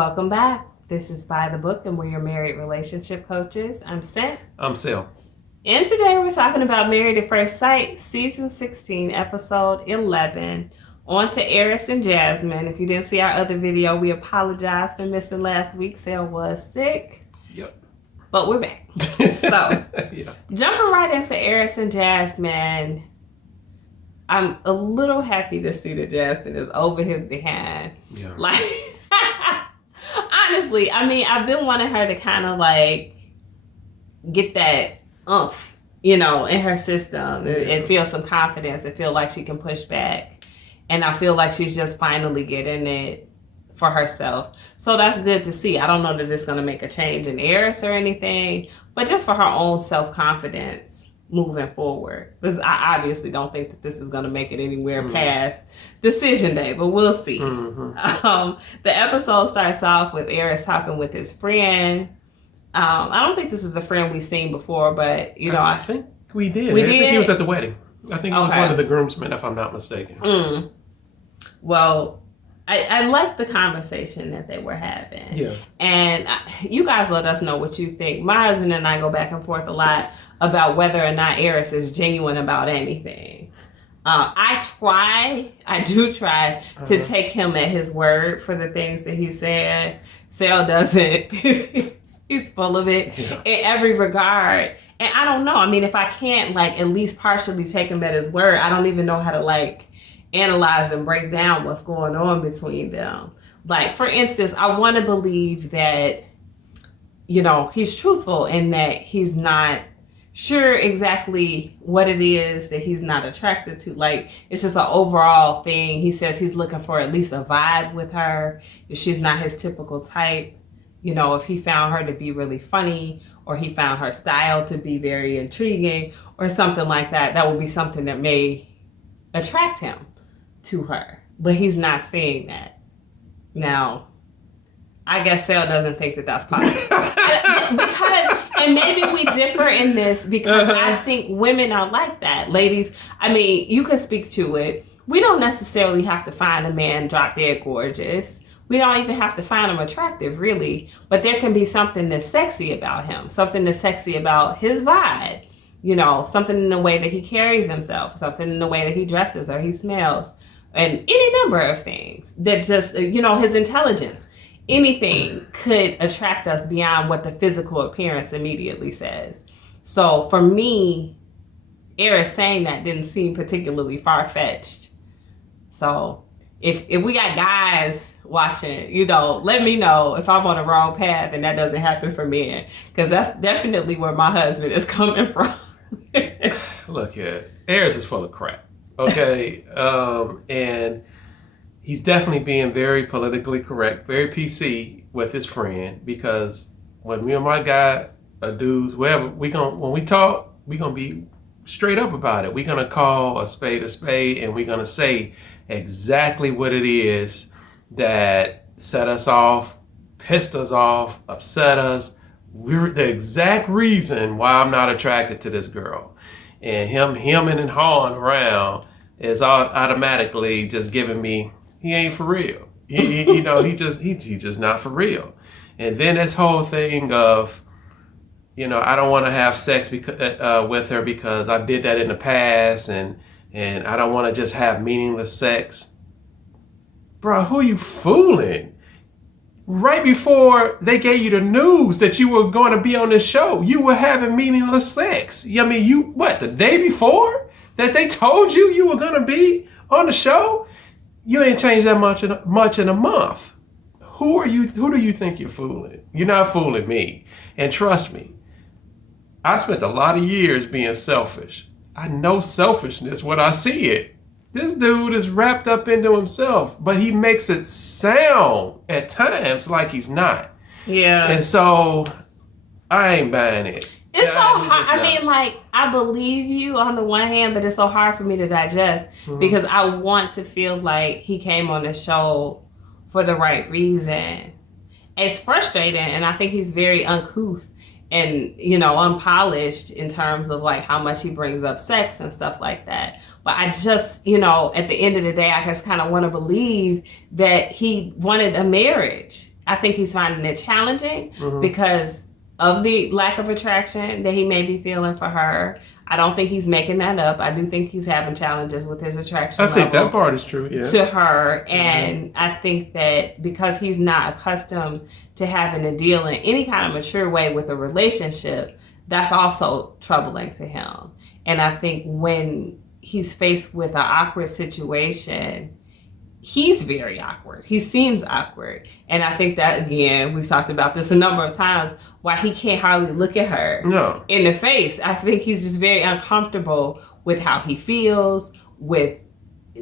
Welcome back. This is By the Book, and we're your married relationship coaches. I'm Seth. I'm Sil. And today we're talking about Married at First Sight, Season 16, Episode 11. On to Arris and Jasmine. If you didn't see our other video, we apologize for missing last week. Sil was sick. Yep. But we're back. So, Jumping right into Arris and Jasmine, I'm a little happy to see that Jasmine is over his behind. Yeah. Like, honestly, I mean, I've been wanting her to kind of like get that oomph, in her system and feel some confidence and feel like she can push back. And I feel like she's just finally getting it for herself. So that's good to see. I don't know that it's going to make a change in Arris or anything, but just for her own self-confidence moving forward. Because I obviously don't think that this is going to make it anywhere past decision day, but we'll see. The episode starts off with Arris talking with his friend. I don't think this is a friend we've seen before, but, I think we did. We I did? think he was at the wedding. I think he was one of the groomsmen, if I'm not mistaken. Well, I like the conversation that they were having. Yeah. And you guys let us know what you think. My husband and I go back and forth a lot about whether or not Arris is genuine about anything. I do try to take him at his word for the things that he said. Sal doesn't. He's full of it in every regard. And I don't know. I mean, if I can't at least partially take him at his word, I don't even know how to analyze and break down what's going on between them. Like, for instance, I want to believe that, he's truthful in that he's not sure exactly what it is that he's not attracted to. Like, it's just an overall thing. He says he's looking for at least a vibe with her. If she's not his typical type, if he found her to be really funny, or he found her style to be very intriguing or something like that, that would be something that may attract him to her. But he's not saying that. Now, I guess Sal doesn't think that that's possible. And maybe we differ in this because I think women are like that. Ladies, I mean, you can speak to it. We don't necessarily have to find a man drop dead gorgeous. We don't even have to find him attractive, really. But there can be something that's sexy about him, something that's sexy about his vibe, something in the way that he carries himself, something in the way that he dresses or he smells, and any number of things that just, his intelligence. Anything could attract us beyond what the physical appearance immediately says. So for me, Arris saying that didn't seem particularly far-fetched. So if we got guys watching, let me know if I'm on the wrong path and that doesn't happen for men, because that's definitely where my husband is coming from. Look here, Arris is full of crap. Okay, and he's definitely being very politically correct, very PC with his friend, because when me and my guy, dudes, whoever, when we talk, we gonna be straight up about it. We're gonna call a spade, and we're gonna say exactly what it is that set us off, pissed us off, upset us. We're the exact reason why I'm not attracted to this girl. And him and hawing around is automatically just giving me, he ain't for real. He just not for real. And then this whole thing of, I don't want to have sex with her because I did that in the past, and I don't want to just have meaningless sex. Bro, who are you fooling? Right before they gave you the news that you were going to be on this show, you were having meaningless sex. I mean, the day before that they told you were going to be on the show? You ain't changed that much in a month. Who do you think you're fooling? You're not fooling me. And trust me, I spent a lot of years being selfish. I know selfishness when I see it. This dude is wrapped up into himself, but he makes it sound at times like he's not. Yeah. And so I ain't buying it. It's so hard. I mean, I believe you on the one hand, but it's so hard for me to digest because I want to feel like he came on the show for the right reason. It's frustrating, and I think he's very uncouth and, unpolished in terms of how much he brings up sex and stuff like that. But I just, at the end of the day, I just kind of want to believe that he wanted a marriage. I think he's finding it challenging because of the lack of attraction that he may be feeling for her. I don't think he's making that up. I do think he's having challenges with his attraction. I think that part is true, yeah. To her. And I think that because he's not accustomed to having to deal in any kind of mature way with a relationship, that's also troubling to him. And I think when he's faced with an awkward situation, he's very awkward. He seems awkward. And I think that, again, we've talked about this a number of times, why he can't hardly look at her in the face. I think he's just very uncomfortable with how he feels, with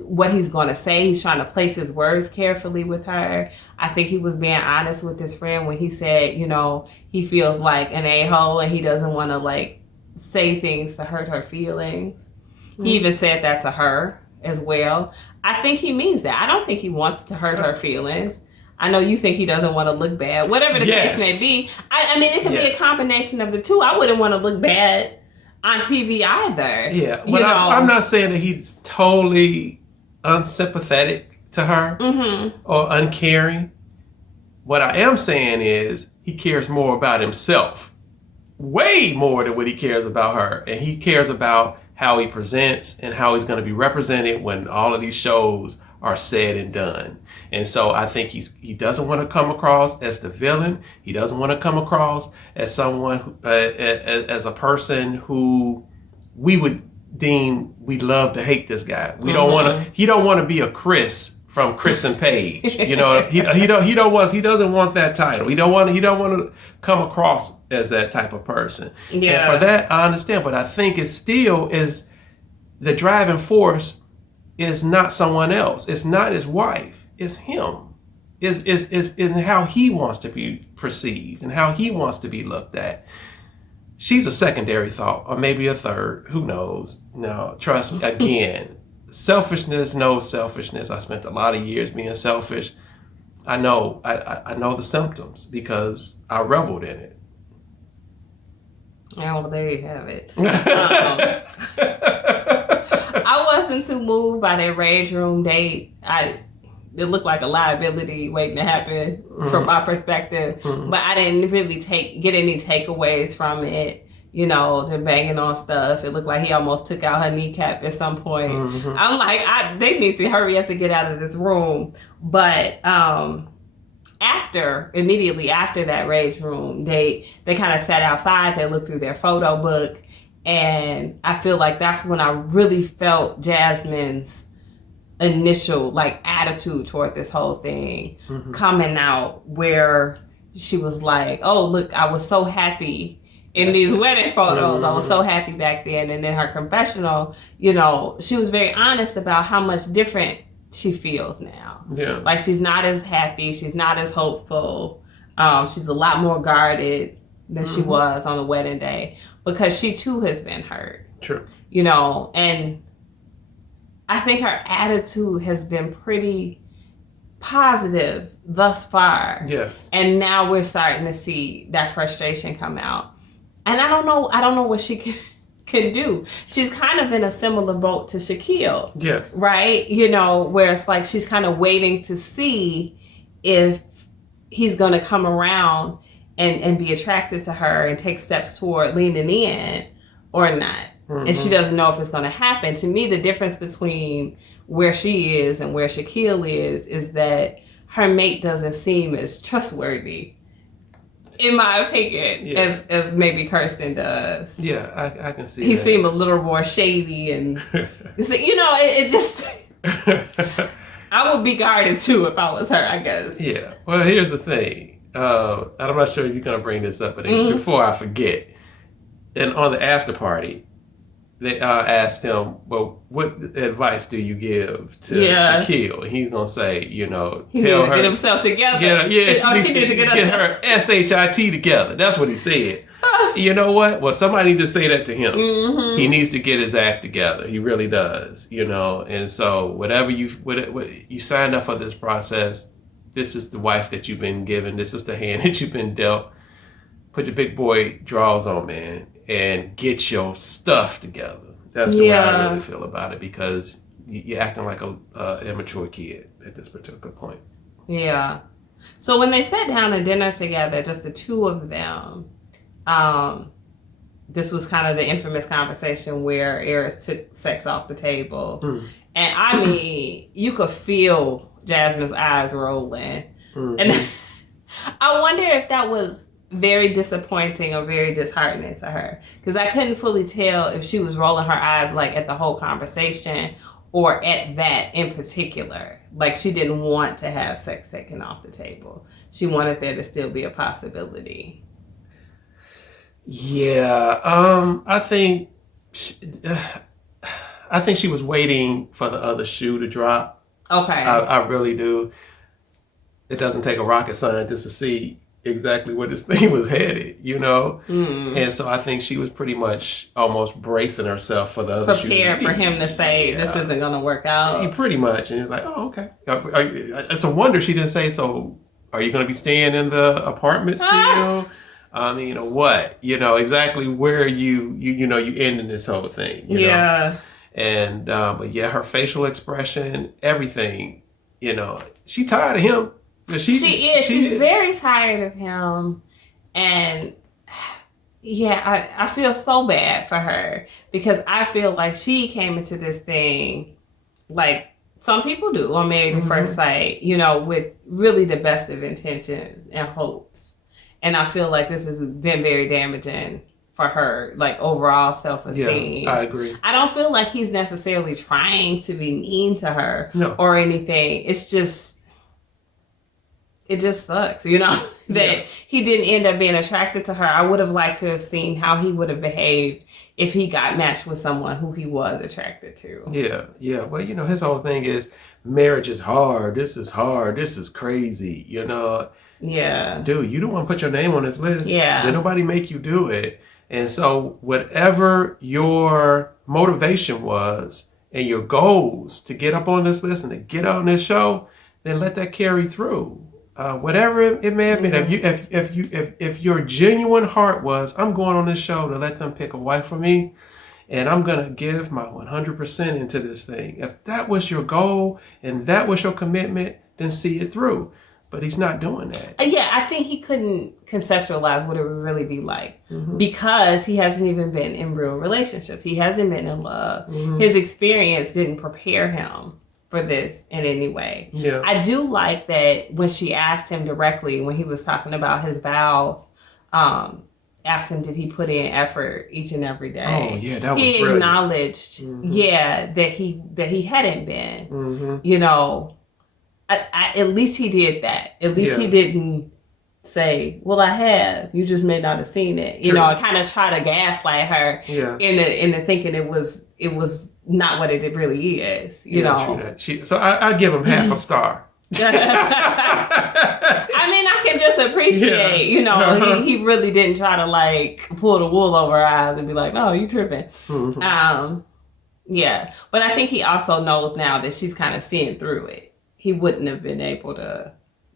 what he's going to say. He's trying to place his words carefully with her. I think he was being honest with his friend when he said, you know, he feels like an a-hole and he doesn't want to, like, say things to hurt her feelings. He even said that to her as well. I think he means that. I don't think he wants to hurt her feelings. I know you think he doesn't want to look bad. Whatever the case may be. I mean, it could be a combination of the two. I wouldn't want to look bad on TV either. Yeah, but I'm not saying that he's totally unsympathetic to her or uncaring. What I am saying is he cares more about himself, way more than what he cares about her. And he cares about how he presents and how he's going to be represented when all of these shows are said and done. And so I think he doesn't want to come across as the villain. He doesn't want to come across as someone, as a person who we would deem we love to hate this guy. We don't want to. He don't want to be a Chris from Chris and Paige. You know, he doesn't want that title. He don't want to come across as that type of person. Yeah. And for that, I understand. But I think it still is the driving force is not someone else. It's not his wife. It's him. It's in how he wants to be perceived and how he wants to be looked at. She's a secondary thought, or maybe a third. Who knows? No, trust me. Again, selfishness knows selfishness. I spent a lot of years being selfish. I know. I know the symptoms because I reveled in it. Oh, well, there you have it. I wasn't too moved by that rage room date. It looked like a liability waiting to happen from my perspective. But I didn't really get any takeaways from it. You know, they're banging on stuff. It looked like he almost took out her kneecap at some point. I'm like, they need to hurry up and get out of this room. But immediately after that rage room, they kind of sat outside. They looked through their photo book. And I feel like that's when I really felt Jasmine's initial like attitude toward this whole thing coming out, where she was like, oh, look, I was so happy in these wedding photos. I was so happy back then. And in her confessional, you know, she was very honest about how much different she feels now. Yeah. Like she's not as happy. She's not as hopeful. She's a lot more guarded than she was on the wedding day because she too has been hurt. True. You know, and I think her attitude has been pretty positive thus far. Yes. And now we're starting to see that frustration come out. And I don't know what she can do. She's kind of in a similar boat to Shaquille. Yes. Right? You know, where it's like she's kind of waiting to see if he's going to come around and be attracted to her and take steps toward leaning in or not. And she doesn't know if it's going to happen. To me, the difference between where she is and where Shaquille is that her mate doesn't seem as trustworthy, in my opinion, as maybe Kirsten does. Yeah, I can see he seemed a little more shady and, you know, it just... I would be guarded too if I was her, I guess. Yeah. Well, here's the thing. I'm not sure if you're going to bring this up, but before I forget, and on the after party, they asked him, well, what advice do you give to Shaquille? And he's going to say, you know, tell her. Get himself together. She needs to get her SHIT together. That's what he said. You know what? Well, somebody need to say that to him. He needs to get his act together. He really does, you know. And so whatever you signed up for this process, this is the wife that you've been given. This is the hand that you've been dealt. Put your big boy drawers on, man, and get your stuff together. That's the way I really feel about it, because you're acting like a immature kid at this particular point. Yeah. So when they sat down to dinner together, just the two of them, this was kind of the infamous conversation where Arris took sex off the table. And I mean, you could feel Jasmine's eyes rolling. And I wonder if that was very disappointing or very disheartening to her. Because I couldn't fully tell if she was rolling her eyes like at the whole conversation or at that in particular. Like she didn't want to have sex taken off the table. She wanted there to still be a possibility. Yeah, I think she was waiting for the other shoe to drop. Okay. I really do. It doesn't take a rocket scientist to see exactly where this thing was headed, you know? And so I think she was pretty much almost bracing herself for the other shoe. Prepared for him to say, this isn't going to work out. Pretty much. And he was like, oh, okay. It's a wonder she didn't say, so are you going to be staying in the apartment still? I mean, or what? You know, exactly where you ending this whole thing. You know? And, but yeah, her facial expression, everything, you know, she tired of him. She is. She's very tired of him. And yeah, I feel so bad for her because I feel like she came into this thing like some people do on Married at First Sight, you know, with really the best of intentions and hopes. And I feel like this has been very damaging for her, like overall self-esteem. Yeah, I agree. I don't feel like he's necessarily trying to be mean to her or anything. It's just, it just sucks, you know, that he didn't end up being attracted to her. I would have liked to have seen how he would have behaved if he got matched with someone who he was attracted to. Yeah. Well, you know, his whole thing is marriage is hard. This is hard. This is crazy, you know. Yeah. Dude, you don't want to put your name on this list. Yeah. Did nobody make you do it? And so whatever your motivation was and your goals to get up on this list and to get on this show, then let that carry through. Whatever it may have been. If your genuine heart was, I'm going on this show to let them pick a wife for me, and I'm going to give my 100% into this thing. If that was your goal and that was your commitment, then see it through. But he's not doing that. Yeah, I think he couldn't conceptualize what it would really be like because he hasn't even been in real relationships. He hasn't been in love. His experience didn't prepare him for this in any way. Yeah. I do like that when she asked him directly, when he was talking about his vows, asked him, did he put in effort each and every day? Oh, yeah, that was He brilliant. acknowledged, that he hadn't been, you know. At least he did that. At least he didn't say, well, I have. You just may not have seen it. You know, and kind of try to gaslight her into thinking it was not what it really is. You know. True that. So I give him half a star. I mean, I can just appreciate, you know, he really didn't try to like pull the wool over her eyes and be like, oh, you tripping. Yeah. But I think he also knows now that she's kind of seeing through it. He wouldn't have been able to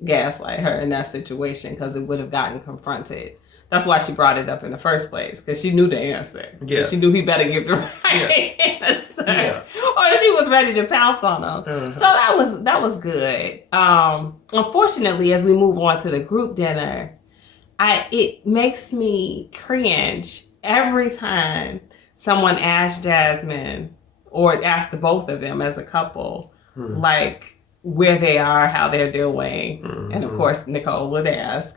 gaslight her in that situation because it would have gotten confronted. That's why she brought it up in the first place, because she knew the answer. Yeah. She knew he better give the right answer. Yeah. Or she was ready to pounce on him. So that was good. Unfortunately, as we move on to the group dinner, it makes me cringe every time someone asks Jasmine or asks the both of them as a couple, like, where they are, how they're doing. And of course, Nicole would ask.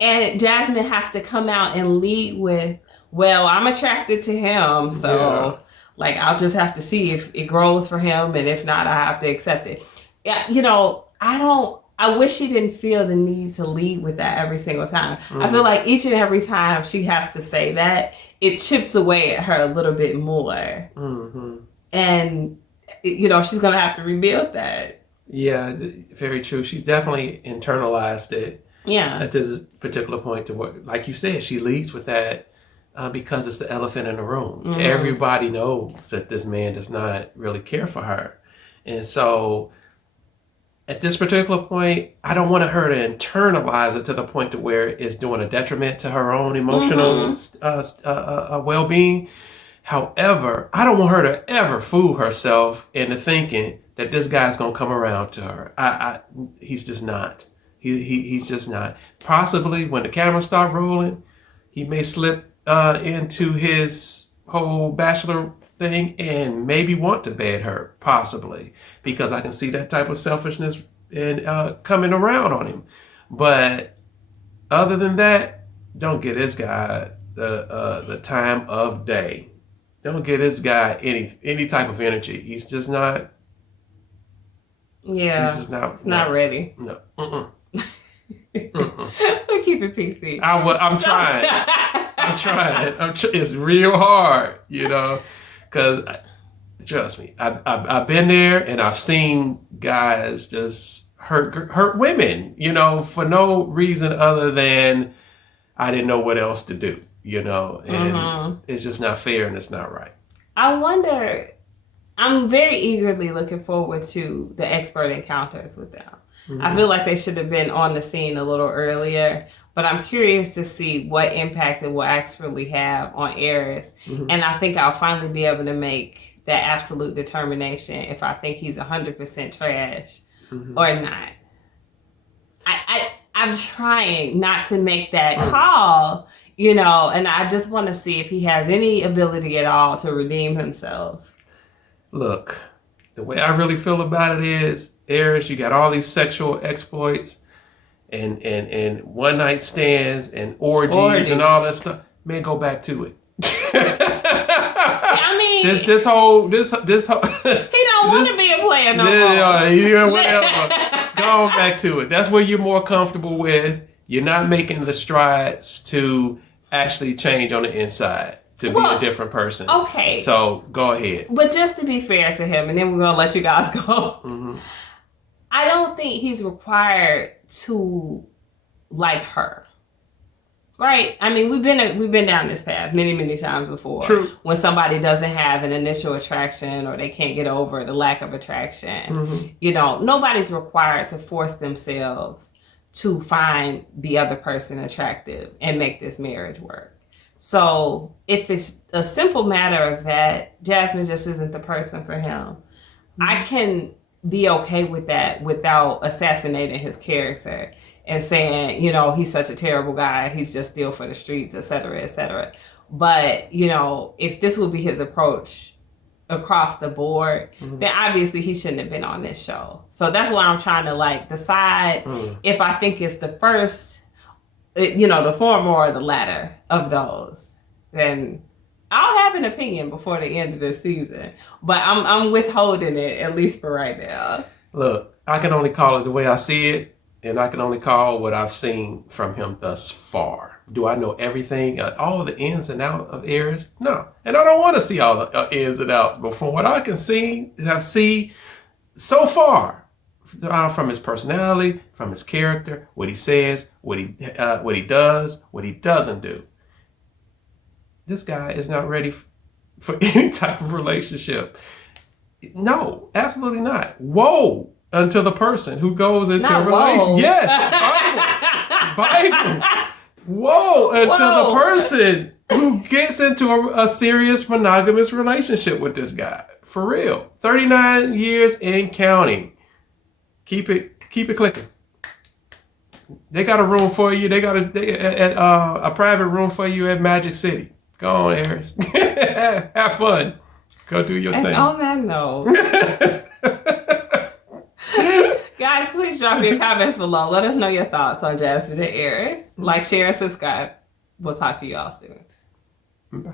And Jasmine has to come out and lead with, well, I'm attracted to him. So like, I'll just have to see if it grows for him. And if not, I have to accept it. Yeah, you know, I wish she didn't feel the need to lead with that every single time. I feel like each and every time she has to say that, it chips away at her a little bit more. And you know, she's going to have to rebuild that. Yeah, very true. She's definitely internalized it. Yeah. At this particular point to what, like you said, she leads with that because it's the elephant in the room. Everybody knows that this man does not really care for her. And so at this particular point, I don't want her to internalize it to the point to where it's doing a detriment to her own emotional well-being. However, I don't want her to ever fool herself into thinking that this guy's gonna come around to her. He's just not. He's just not. Possibly when the cameras start rolling, he may slip into his whole bachelor thing and maybe want to bed her, possibly, because I can see that type of selfishness and coming around on him. But other than that, don't get this guy the time of day. Don't get this guy any type of energy. He's just not. Yeah, he's just not. It's not ready. No. Mm-mm. We'll keep it PC. I'm trying. I'm trying. It's real hard, because trust me, I've been there and I've seen guys just hurt women, for no reason other than I didn't know what else to do, and it's just not fair and it's not right. I wonder. I'm very eagerly looking forward to the expert encounters with them. Mm-hmm. I feel like they should have been on the scene a little earlier, but I'm curious to see what impact it will actually have on Arris. Mm-hmm. And I think I'll finally be able to make that absolute determination if I think he's 100% trash or not. I'm trying not to make that call, and I just want to see if he has any ability at all to redeem himself. Look, the way I really feel about it is, Arris, you got all these sexual exploits and one night stands and orgies and all that stuff. Man, go back to it. I mean, this whole he don't want to be a player no more. Whatever. Go on back to it. That's where you're more comfortable with. You're not making the strides to actually change on the inside. To be a different person. Okay. So go ahead. But just to be fair to him, and then we're gonna let you guys go. Mm-hmm. I don't think he's required to like her, right? I mean, we've been down this path many times before. True. When somebody doesn't have an initial attraction or they can't get over the lack of attraction, nobody's required to force themselves to find the other person attractive and make this marriage work. So if it's a simple matter of that, Jasmine just isn't the person for him. I can be okay with that without assassinating his character and saying, he's such a terrible guy. He's just still for the streets, et cetera, et cetera. But, if this would be his approach across the board, then obviously he shouldn't have been on this show. So that's why I'm trying to decide if I think it's the first, the former or the latter of those, then I'll have an opinion before the end of the season. But I'm withholding it, at least for right now. Look, I can only call it the way I see it, and I can only call what I've seen from him thus far. Do I know everything, all the ins and outs of Arris? No. And I don't want to see all the ins and outs, but from what I can see so far, from his personality, from his character, what he says, what he does, what he doesn't do. This guy is not ready for any type of relationship. No, absolutely not. Woe unto the person who goes into a relationship. Yes, Bible. Woe unto the person who gets into a serious monogamous relationship with this guy. For real. 39 years and counting. Keep it clicking. They got a room for you. They got a private room for you at Magic City. Go on, Arris. Have fun. Go do your thing. On that note, guys, please drop your comments below. Let us know your thoughts on Jasmine and Arris. Like, share, and subscribe. We'll talk to you all soon. Bye.